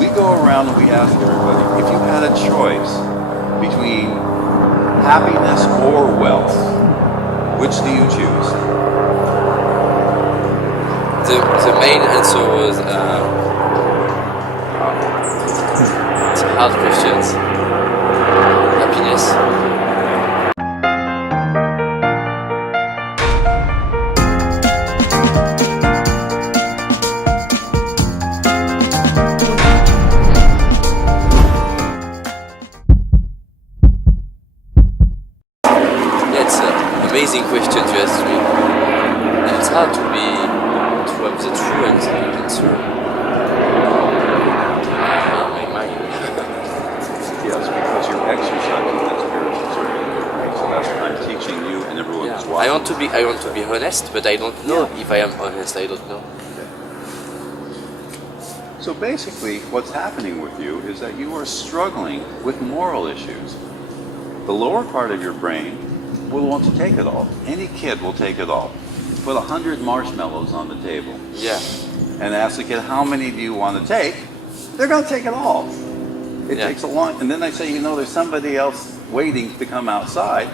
we go around and we ask everybody, if you had a choice between happiness or wealth, which do you choose? The main answer was it's hard questions. Happiness. Yeah, it's an amazing question to ask me. And it's hard to have the true answer. My mind. Yes, because you're exercising that spiritual certainty, right? So that's what I'm teaching you and everyone Yeah. who's watching. I want to be honest, but I don't know if I am honest. I don't know. So basically, what's happening with you is that you are struggling with moral issues. The lower part of your brain will want to take it all. Any kid will take it all. Put 100 marshmallows on the table. Yeah. And ask the kid, how many do you want to take? They're going to take it all. It takes a long, and then I say, there's somebody else waiting to come outside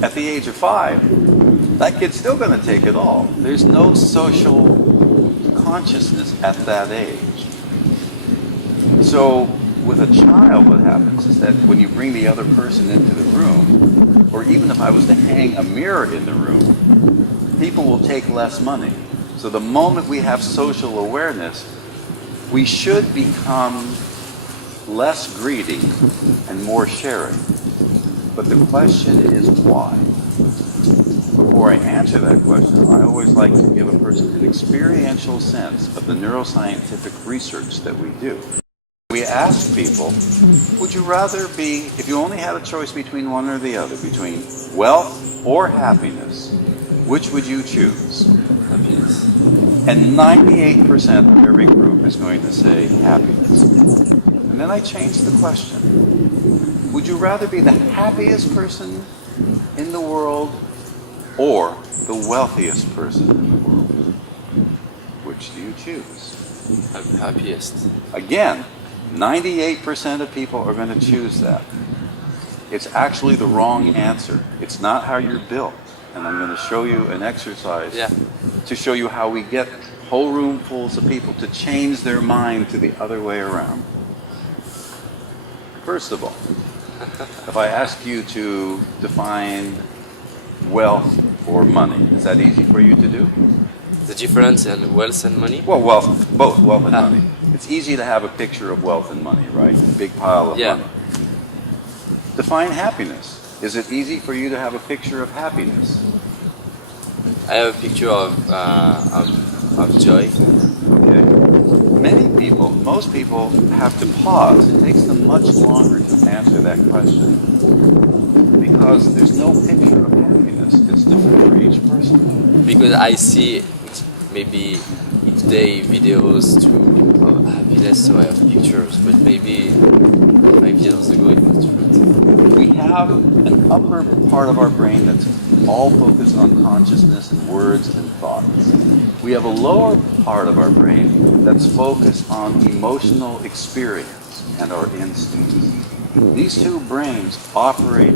at the age of 5. That kid's still going to take it all. There's no social consciousness at that age. So with a child, what happens is that when you bring the other person into the room, or even if I was to hang a mirror in the room, people will take less money. So the moment we have social awareness, we should become less greedy and more sharing. But the question is why? Before I answer that question, I always like to give a person an experiential sense of the neuroscientific research that we do. We ask people, would you rather be, if you only had a choice between one or the other, between wealth or happiness, which would you choose? Happiness. And 98% of every group is going to say happiness. And then I changed the question. Would you rather be the happiest person in the world or the wealthiest person in the world? Which do you choose? Happiest. Again, 98% of people are going to choose that. It's actually the wrong answer. It's not how you're built. And I'm going to show you an exercise to show you how we get whole roomfuls of people to change their mind to the other way around. First of all, if I ask you to define wealth or money, is that easy for you to do? The difference in wealth and money? Well, wealth, both wealth and money. It's easy to have a picture of wealth and money, right? A big pile of money. Define happiness. Is it easy for you to have a picture of happiness? I have a picture of joy. Okay. Most people have to pause. It takes them much longer to answer that question because there's no picture of happiness. It's different for each person. Because I see maybe each day videos of happiness, so I have pictures, but maybe 5 years ago it was different. We have an upper part of our brain that's all focused on consciousness and words and thoughts. We have a lower part of our brain that's focused on emotional experience and our instincts. These two brains operate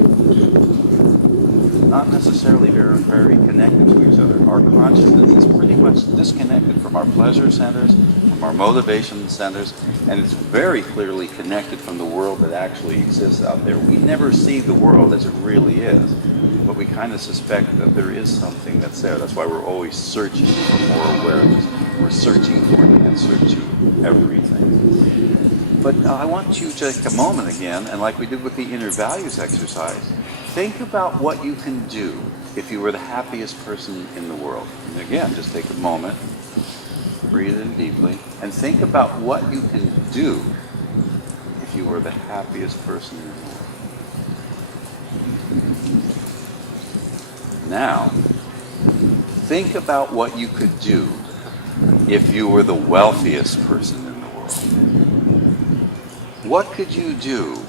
not necessarily very connected to each other. Our consciousness is pretty much disconnected from our pleasure centers, from our motivation centers, and it's very clearly connected from the world that actually exists out there. We never see the world as it really is, but we kind of suspect that there is something that's there. That's why we're always searching for more awareness. We're searching for an answer to everything. But I want you to take a moment again, and like we did with the inner values exercise, think about what you can do if you were the happiest person in the world. And again, just take a moment, breathe in deeply, and think about what you can do if you were the happiest person in the world. Now, think about what you could do if you were the wealthiest person in the world. What could you do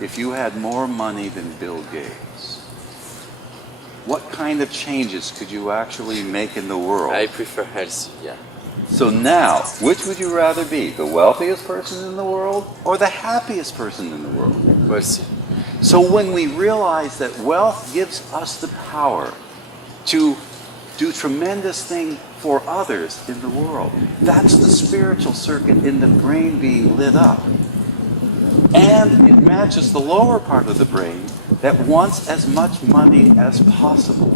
if you had more money than Bill Gates? What kind of changes could you actually make in the world? I prefer healthy, So now, which would you rather be? The wealthiest person in the world or the happiest person in the world? Voici. So when we realize that wealth gives us the power to do tremendous things for others in the world, that's the spiritual circuit in the brain being lit up. And it matches the lower part of the brain that wants as much money as possible.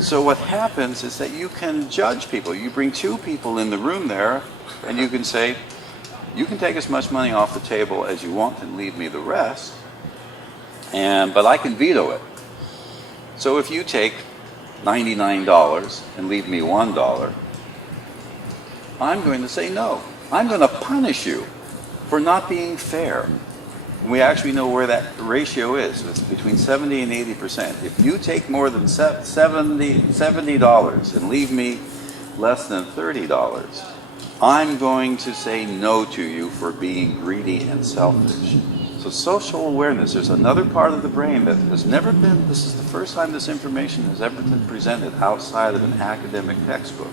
So what happens is that you can judge people. You bring two people in the room there, and you can say, you can take as much money off the table as you want and leave me the rest, but I can veto it. So if you take $99 and leave me $1, I'm going to say no. I'm going to punish you for not being fair. We actually know where that ratio is. It's between 70 and 80%. If you take more than $70 and leave me less than $30, I'm going to say no to you for being greedy and selfish. So social awareness, there's another part of the brain that has never been, this is the first time this information has ever been presented outside of an academic textbook.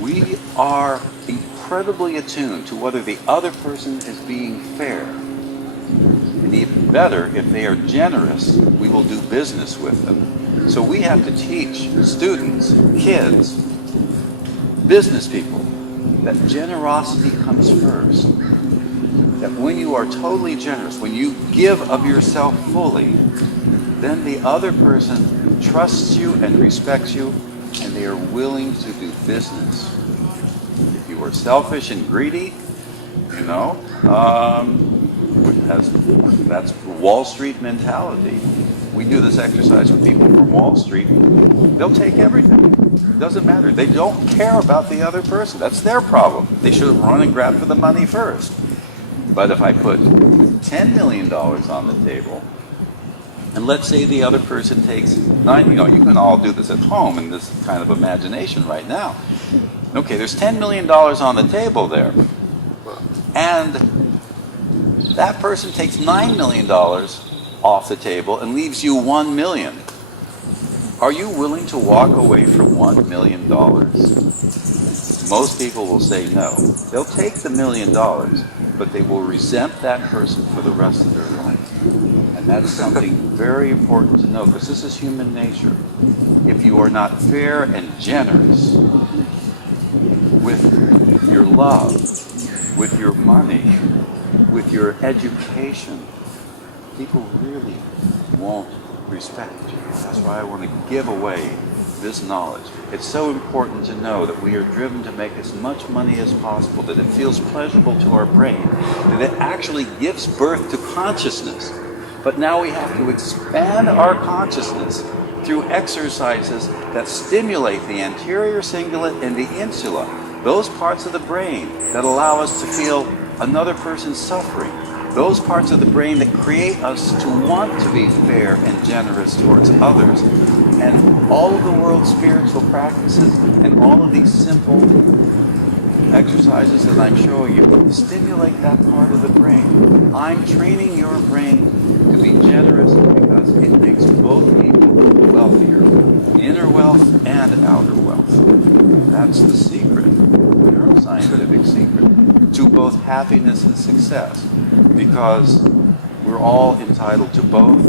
We are incredibly attuned to whether the other person is being fair. And even better, if they are generous, we will do business with them. So we have to teach students, kids, business people, that generosity comes first. That when you are totally generous, when you give of yourself fully, then the other person trusts you and respects you, and they are willing to do business. If you are selfish and greedy, that's Wall Street mentality. We do this exercise with people from Wall Street. They'll take everything. It doesn't matter. They don't care about the other person. That's their problem. They should have run and grabbed for the money first. But if I put $10 million on the table, and let's say the other person takes $9, you can all do this at home in this kind of imagination right now. Okay, there's $10 million on the table there. And that person takes $9 million off the table and leaves you $1 million. Are you willing to walk away from $1 million? Most people will say no. They'll take the $1 million, but they will resent that person for the rest of their life. And that's something very important to know, because this is human nature. If you are not fair and generous with your love, with your money, with your education, people really won't respect you. That's why I want to give away this knowledge. It's so important to know that we are driven to make as much money as possible, that it feels pleasurable to our brain, that it actually gives birth to consciousness. But now we have to expand our consciousness through exercises that stimulate the anterior cingulate and the insula, those parts of the brain that allow us to feel another person's suffering, those parts of the brain that create us to want to be fair and generous towards others. And all of the world's spiritual practices and all of these simple exercises that I'm showing you stimulate that part of the brain. I'm training your brain to be generous because it makes both people wealthier, inner wealth and outer wealth. That's the secret, the neuroscientific secret, to both happiness and success, because we're all entitled to both.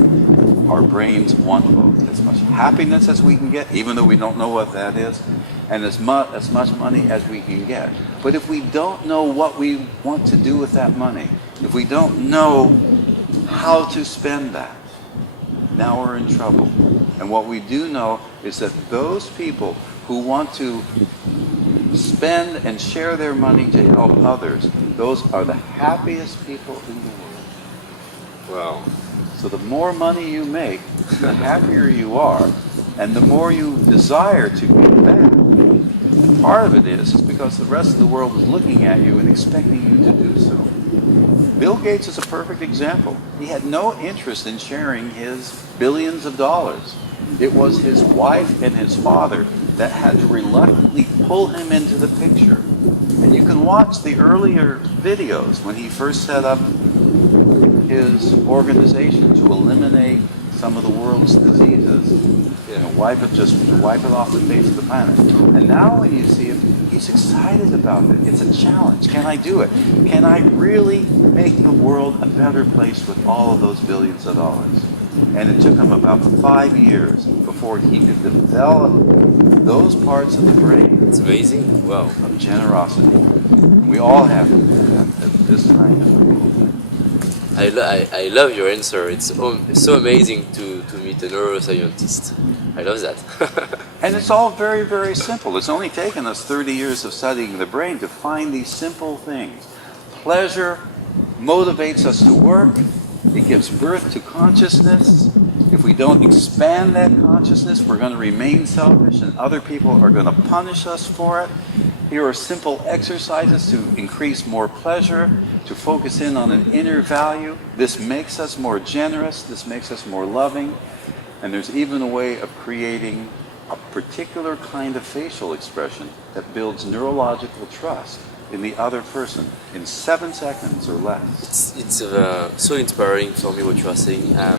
Our brains want both. As much happiness as we can get, even though we don't know what that is, and as much money as we can get. But if we don't know what we want to do with that money, if we don't know how to spend that, now we're in trouble. And what we do know is that those people who want to spend and share their money to help others, those are the happiest people in the world. Wow. So the more money you make, the happier you are, and the more you desire to give back. And part of it is because the rest of the world is looking at you and expecting you to do so. Bill Gates is a perfect example. He had no interest in sharing his billions of dollars. It was his wife and his father that had to reluctantly pull him into the picture. And you can watch the earlier videos when he first set up his organization to eliminate some of the world's diseases. Wipe it off the face of the planet. And now when you see him, he's excited about it. It's a challenge. Can I do it? Can I really make the world a better place with all of those billions of dollars? And it took him about 5 years before he could develop those parts of the brain. It's amazing. Wow. Of generosity. We all have to do that at this time. I love your answer. It's so amazing to meet a neuroscientist. I love that. And it's all very, very simple. It's only taken us 30 years of studying the brain to find these simple things. Pleasure motivates us to work. It gives birth to consciousness. If we don't expand that consciousness, we're going to remain selfish and other people are going to punish us for it. Here are simple exercises to increase more pleasure, to focus in on an inner value. This makes us more generous. This makes us more loving. And there's even a way of creating a particular kind of facial expression that builds neurological trust in the other person in 7 seconds or less. It's so inspiring for me what you are saying.